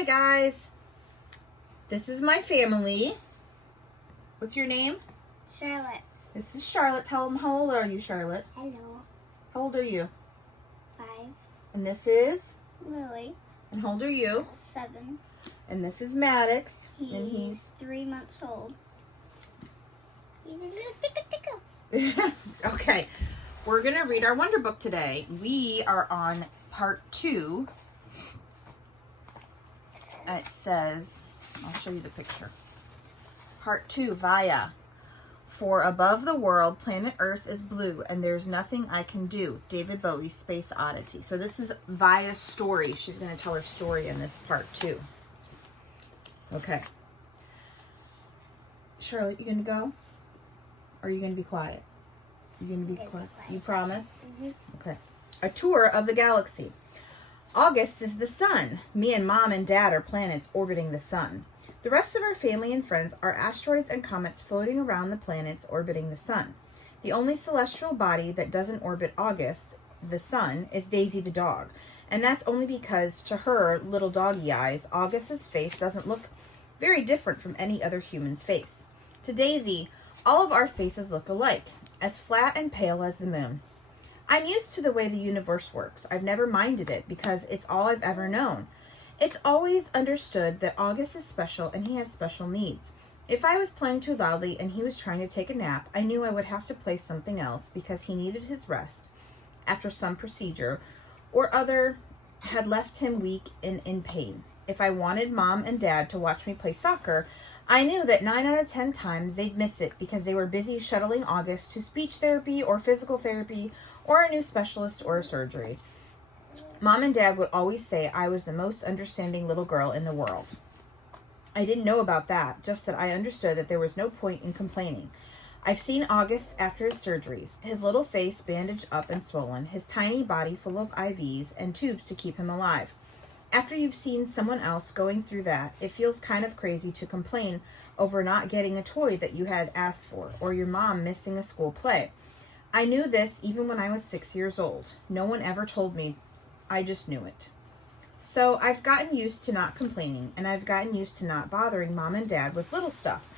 Hi guys, this is my family. What's your name? Charlotte. This is Charlotte. Tell them, how old are you, Charlotte? Hello. How old are you? 5. And this is? Lily. And how old are you? 7. And this is Maddox. He's And he's 3 months old. He's a little tickle. Okay, we're gonna read our Wonder Book today. We are on part 2. It says, I'll show you the picture. Part 2, Vaya. For above the world, planet Earth is blue, and there's nothing I can do. David Bowie, Space Oddity. So this is Vaya's story. She's going to tell her story in this part 2. Okay. Charlotte, you going to go? Or are you going to be quiet? You going to be quiet? You promise? Mm-hmm. Okay. A tour of the galaxy. August is the sun. Me and Mom and Dad are planets orbiting the sun. The rest of our family and friends are asteroids and comets floating around the planets orbiting the sun. The only celestial body that doesn't orbit August, the sun, is Daisy the dog. And that's only because, to her little doggy eyes, August's face doesn't look very different from any other human's face. To Daisy, all of our faces look alike, as flat and pale as the moon. I'm used to the way the universe works. I've never minded it because it's all I've ever known. It's always understood that August is special and he has special needs. If I was playing too loudly and he was trying to take a nap, I knew I would have to play something else because he needed his rest after some procedure or other had left him weak and in pain. If I wanted Mom and Dad to watch me play soccer, I knew that 9 out of 10 times they'd miss it because they were busy shuttling August to speech therapy or physical therapy or a new specialist or a surgery. Mom and Dad would always say I was the most understanding little girl in the world. I didn't know about that, just that I understood that there was no point in complaining. I've seen August after his surgeries, his little face bandaged up and swollen, his tiny body full of IVs and tubes to keep him alive. After you've seen someone else going through that, it feels kind of crazy to complain over not getting a toy that you had asked for, or your mom missing a school play. I knew this even when I was 6 years old. No one ever told me. I just knew it. So I've gotten used to not complaining, and I've gotten used to not bothering Mom and Dad with little stuff.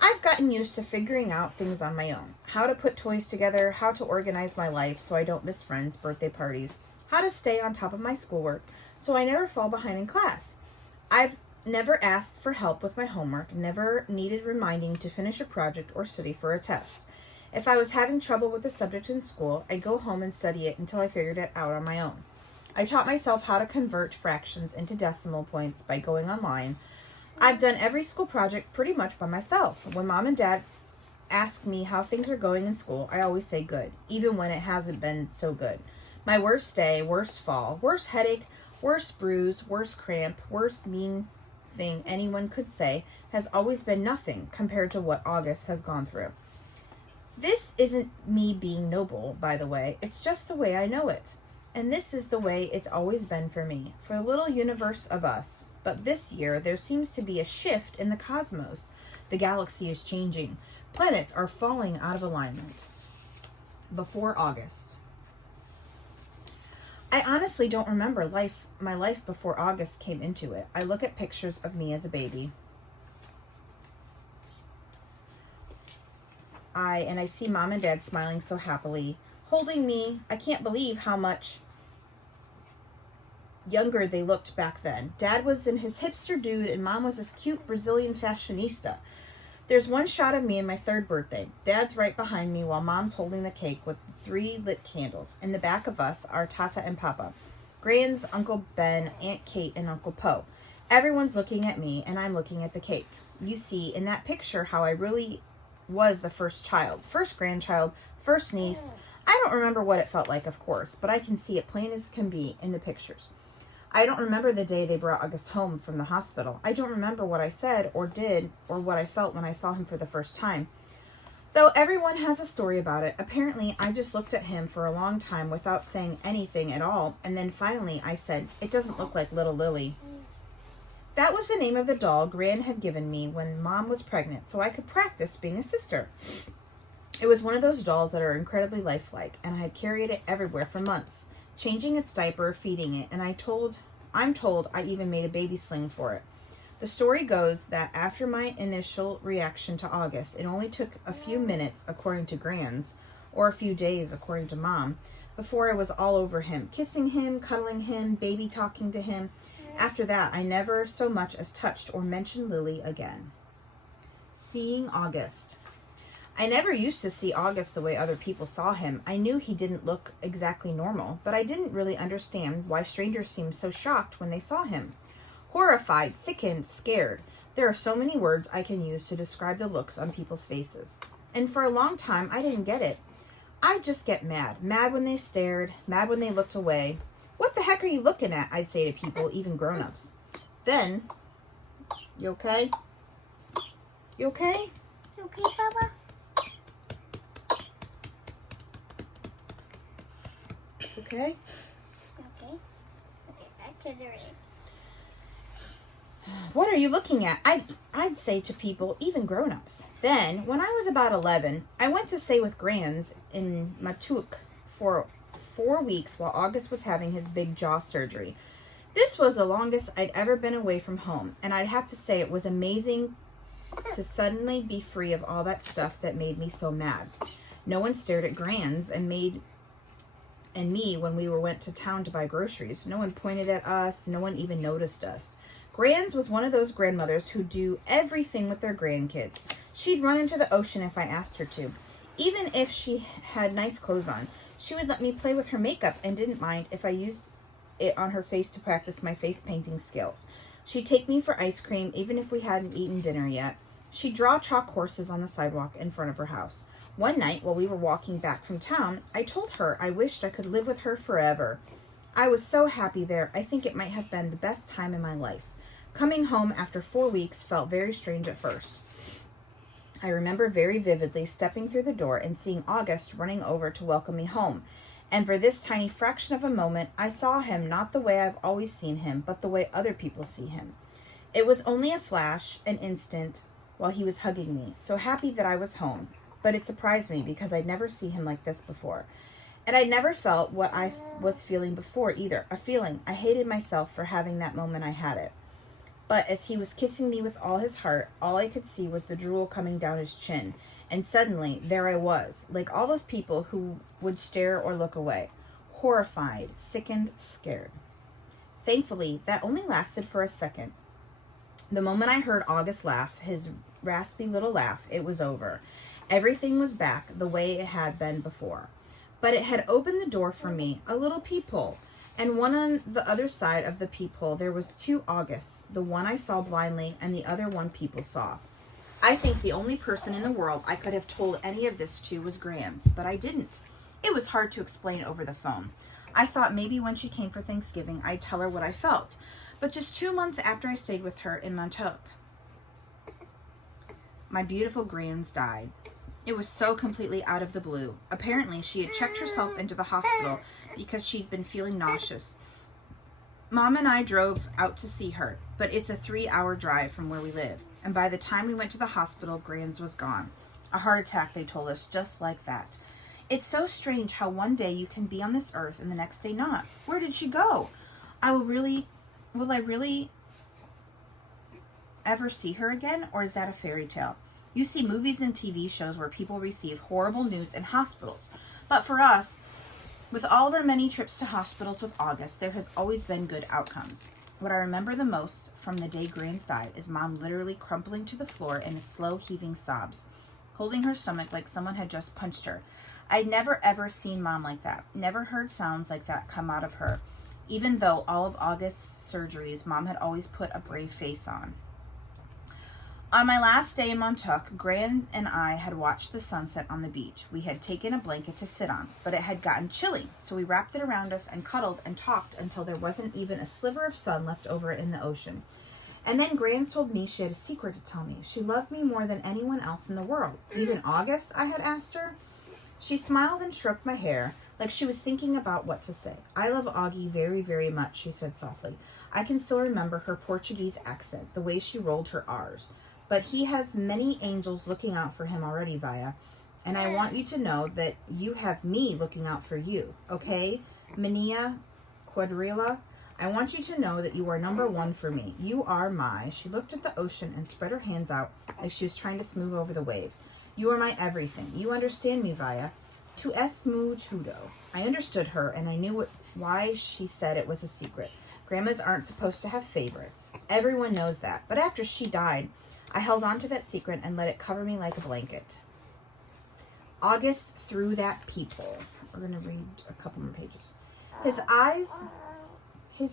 I've gotten used to figuring out things on my own. How to put toys together, how to organize my life so I don't miss friends' birthday parties, how to stay on top of my schoolwork so I never fall behind in class. I've never asked for help with my homework, never needed reminding to finish a project or study for a test. If I was having trouble with a subject in school, I'd go home and study it until I figured it out on my own. I taught myself how to convert fractions into decimal points by going online. I've done every school project pretty much by myself. When Mom and Dad ask me how things are going in school, I always say good, even when it hasn't been so good. My worst day, worst fall, worst headache, worst bruise, worst cramp, worst mean thing anyone could say has always been nothing compared to what August has gone through. This isn't me being noble, by the way. It's just the way I know it. And this is the way it's always been for me, for the little universe of us. But this year, there seems to be a shift in the cosmos. The galaxy is changing. Planets are falling out of alignment. Before August. I honestly don't remember my life before August came into it. I look at pictures of me as a baby. I see Mom and Dad smiling so happily, holding me. I can't believe how much younger they looked back then. Dad was in his hipster dude and Mom was this cute Brazilian fashionista. There's one shot of me in my 3rd birthday. Dad's right behind me while Mom's holding the cake with 3 lit candles. In the back of us are Tata and Papa, Grands, Uncle Ben, Aunt Kate, and Uncle Poe. Everyone's looking at me and I'm looking at the cake. You see in that picture how I really was the first child, first grandchild, first niece. I don't remember what it felt like, of course, but I can see it plain as can be in the pictures. I don't remember the day they brought August home from the hospital. I don't remember what I said or did or what I felt when I saw him for the first time. Though everyone has a story about it, apparently I just looked at him for a long time without saying anything at all, and then finally I said, "It doesn't look like little Lily." That was the name of the doll Gran had given me when Mom was pregnant so I could practice being a sister. It was one of those dolls that are incredibly lifelike, and I had carried it everywhere for months, changing its diaper, feeding it, and I'm told I even made a baby sling for it. The story goes that after my initial reaction to August, it only took a few minutes, according to Grands, or a few days, according to Mom, before I was all over him, kissing him, cuddling him, baby talking to him. After that, I never so much as touched or mentioned Lily again. Seeing August. I never used to see August the way other people saw him. I knew he didn't look exactly normal, but I didn't really understand why strangers seemed so shocked when they saw him. Horrified, sickened, scared. There are so many words I can use to describe the looks on people's faces. And for a long time, I didn't get it. I'd just get mad. Mad when they stared, mad when they looked away. What the heck are you looking at? I'd say to people, even grown-ups. Then, you okay? You okay? Okay, Papa? Okay? Okay. Okay, back to the rain. What are you looking at? I'd say to people, even grown-ups. Then, when I was about 11, I went to stay with Grands in Matuk for 4 weeks while August was having his big jaw surgery. This was the longest I'd ever been away from home, and I'd have to say it was amazing to suddenly be free of all that stuff that made me so mad. No one stared at Grands and me when we went to town to buy groceries. No one pointed at us. No one even noticed us. Grands was one of those grandmothers who do everything with their grandkids. She'd run into the ocean if I asked her to. Even if she had nice clothes on, she would let me play with her makeup and didn't mind if I used it on her face to practice my face painting skills. She'd take me for ice cream even if we hadn't eaten dinner yet. She'd draw chalk horses on the sidewalk in front of her house. One night, while we were walking back from town, I told her I wished I could live with her forever. I was so happy there. I think it might have been the best time in my life. Coming home after 4 weeks felt very strange at first. I remember very vividly stepping through the door and seeing August running over to welcome me home. And for this tiny fraction of a moment, I saw him not the way I've always seen him, but the way other people see him. It was only a flash, an instant, while he was hugging me, so happy that I was home. But it surprised me because I'd never seen him like this before. And I'd never felt what I was feeling before either, a feeling I hated myself for having that moment I had it. But as he was kissing me with all his heart, all I could see was the drool coming down his chin. And suddenly, there I was, like all those people who would stare or look away. Horrified, sickened, scared. Thankfully, that only lasted for a second. The moment I heard August laugh, his raspy little laugh, it was over. Everything was back the way it had been before. But it had opened the door for me, a little peephole. And one on the other side of the peephole, there was 2 Augusts, the one I saw blindly and the other one people saw. I think the only person in the world I could have told any of this to was Grands, but I didn't. It was hard to explain over the phone. I thought maybe when she came for Thanksgiving, I'd tell her what I felt. But just 2 months after I stayed with her in Montauk, my beautiful Grands died. It was so completely out of the blue. Apparently, she had checked herself into the hospital because she'd been feeling nauseous. Mom and I drove out to see her, but it's a 3-hour drive from where we live. And by the time we went to the hospital, Grands was gone. A heart attack, they told us, just like that. It's so strange how one day you can be on this earth and the next day not. Where did she go? Will I really ever see her again, or is that a fairy tale? You see movies and TV shows where people receive horrible news in hospitals. But for us, with all of our many trips to hospitals with August, there has always been good outcomes. What I remember the most from the day Grands died is Mom literally crumpling to the floor in slow heaving sobs, holding her stomach like someone had just punched her. I'd never ever seen Mom like that, never heard sounds like that come out of her, even though all of August's surgeries, Mom had always put a brave face on. On my last day in Montauk, Grands and I had watched the sunset on the beach. We had taken a blanket to sit on, but it had gotten chilly, so we wrapped it around us and cuddled and talked until there wasn't even a sliver of sun left over in the ocean. And then Grands told me she had a secret to tell me. She loved me more than anyone else in the world. Even August, I had asked her. She smiled and stroked my hair, like she was thinking about what to say. I love Augie very, very much, she said softly. I can still remember her Portuguese accent, the way she rolled her R's. But he has many angels looking out for him already, Via. And I want you to know that you have me looking out for you, okay? Mania Quadrilla, I want you to know that you are number one for me. You are my... She looked at the ocean and spread her hands out like she was trying to smooth over the waves. You are my everything. You understand me, Vaya. Tu es muy chulo. I understood her, and I knew why she said it was a secret. Grandmas aren't supposed to have favorites. Everyone knows that. But after she died, I held on to that secret and let it cover me like a blanket. August through that peephole. We're going to read a couple more pages. His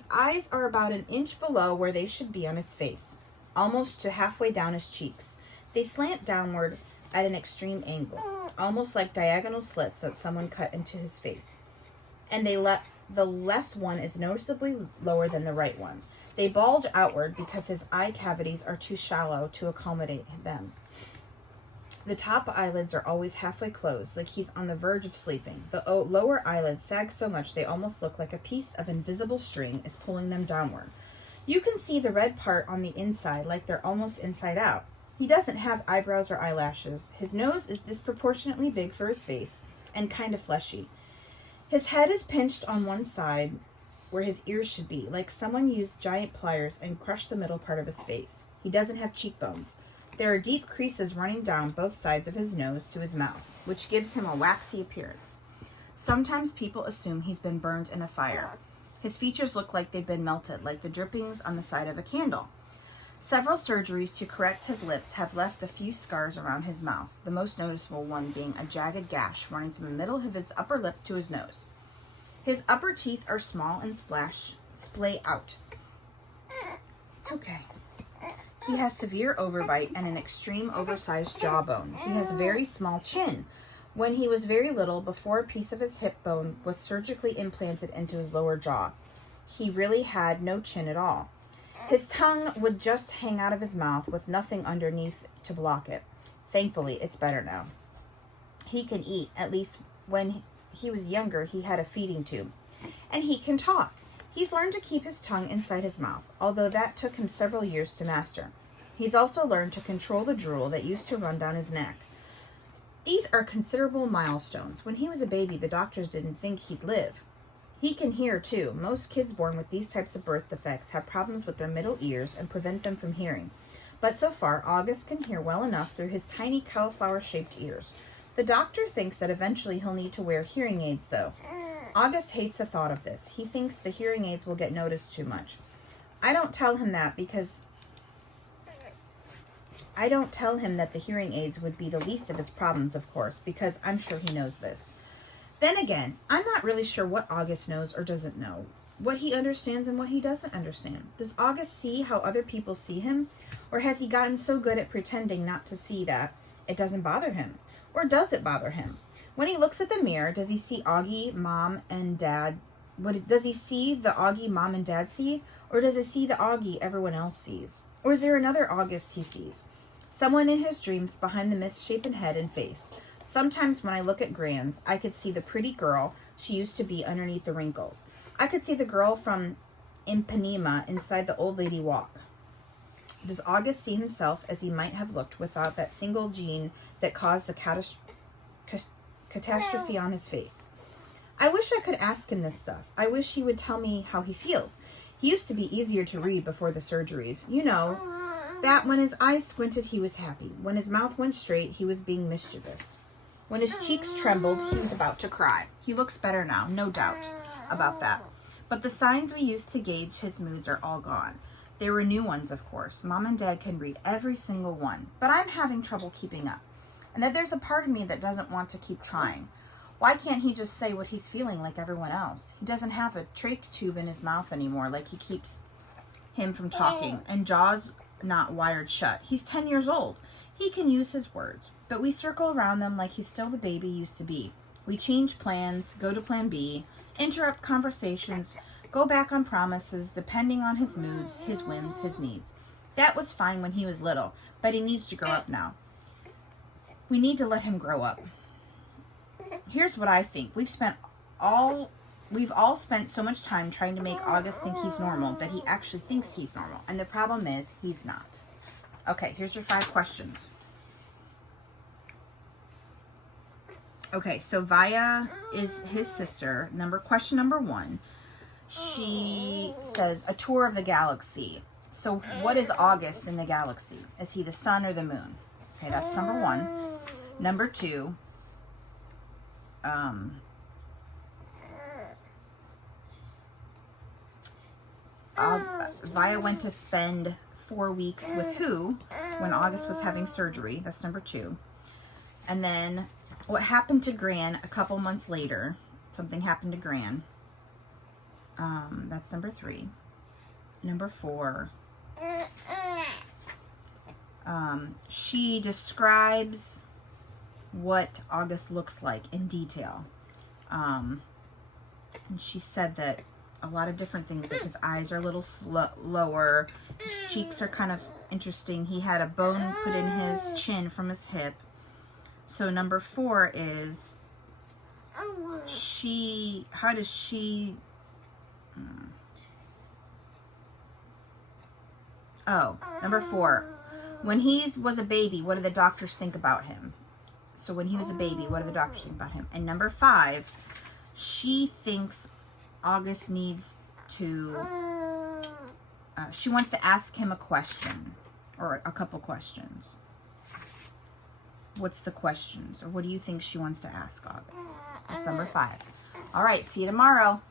eyes are about an inch below where they should be on his face, almost to halfway down his cheeks. They slant downward at an extreme angle, almost like diagonal slits that someone cut into his face. And the left one is noticeably lower than the right one. They bulge outward because his eye cavities are too shallow to accommodate them. The top eyelids are always halfway closed, like he's on the verge of sleeping. The lower eyelids sag so much they almost look like a piece of invisible string is pulling them downward. You can see the red part on the inside, like they're almost inside out. He doesn't have eyebrows or eyelashes. His nose is disproportionately big for his face and kind of fleshy. His head is pinched on one side where his ears should be, like someone used giant pliers and crushed the middle part of his face. He doesn't have cheekbones. There are deep creases running down both sides of his nose to his mouth, which gives him a waxy appearance. Sometimes people assume he's been burned in a fire. His features look like they've been melted, like the drippings on the side of a candle. Several surgeries to correct his lips have left a few scars around his mouth, the most noticeable one being a jagged gash running from the middle of his upper lip to his nose. His upper teeth are small and splay out. It's okay. He has severe overbite and an extreme oversized jawbone. He has a very small chin. When he was very little, before a piece of his hip bone was surgically implanted into his lower jaw, he really had no chin at all. His tongue would just hang out of his mouth with nothing underneath to block it. Thankfully, it's better now. He can eat. At least when he was younger, he had a feeding tube. And he can talk. He's learned to keep his tongue inside his mouth, although that took him several years to master. He's also learned to control the drool that used to run down his neck. These are considerable milestones. When he was a baby, the doctors didn't think he'd live. He can hear, too. Most kids born with these types of birth defects have problems with their middle ears and prevent them from hearing. But so far, August can hear well enough through his tiny cauliflower-shaped ears. The doctor thinks that eventually he'll need to wear hearing aids, though. August hates the thought of this. He thinks the hearing aids will get noticed too much. I don't tell him that the hearing aids would be the least of his problems, of course, because I'm sure he knows this. Then again, I'm not really sure what August knows or doesn't know, what he understands and what he doesn't understand. Does August see how other people see him? Or has he gotten so good at pretending not to see that it doesn't bother him? Or does it bother him? When he looks at the mirror, does he see Augie, Mom, and Dad? Does he see the Augie Mom and Dad see? Or does he see the Augie everyone else sees? Or is there another August he sees? Someone in his dreams behind the misshapen head and face. Sometimes when I look at Grands, I could see the pretty girl she used to be underneath the wrinkles. I could see the girl from Ipanema inside the old lady walk. Does August see himself as he might have looked without that single gene that caused the catastrophe on his face? I wish I could ask him this stuff. I wish he would tell me how he feels. He used to be easier to read before the surgeries. You know, that when his eyes squinted, he was happy. When his mouth went straight, he was being mischievous. When his cheeks trembled, he was about to cry. He looks better now, no doubt about that. But the signs we used to gauge his moods are all gone. There were new ones, of course. Mom and Dad can read every single one, but I'm having trouble keeping up. And that there's a part of me that doesn't want to keep trying. Why can't he just say what he's feeling like everyone else? He doesn't have a trach tube in his mouth anymore, like he keeps him from talking, and jaws not wired shut. He's 10 years old. He can use his words, but we circle around them like he's still the baby he used to be. We change plans, go to plan B, interrupt conversations, go back on promises, depending on his moods, his whims, his needs. That was fine when he was little, but he needs to grow up now. We need to let him grow up. Here's what I think. We've all spent so much time trying to make August think he's normal that he actually thinks he's normal. And the problem is, he's not. Okay, here's your 5 questions. Okay, so Vaya is his sister. Question number 1. She says a tour of the galaxy. So what is August in the galaxy? Is he the sun or the moon? Okay, that's number 1. Number 2, Via went to spend 4 weeks with who when August was having surgery? That's number 2. And then what happened to Gran a couple months later? Something happened to Gran. That's number 3. Number 4. She describes what August looks like in detail. And she said that a lot of different things, like his eyes are a little lower, his cheeks are kind of interesting. He had a bone put in his chin from his hip. So number 4 is how does she number 4, when he was a baby, what did the doctors think about him? So when he was a baby, what do the doctors think about him? And number 5, she thinks August needs to she wants to ask him a question or a couple questions. What's the questions, or what do you think she wants to ask August? That's number 5. All right, see you tomorrow.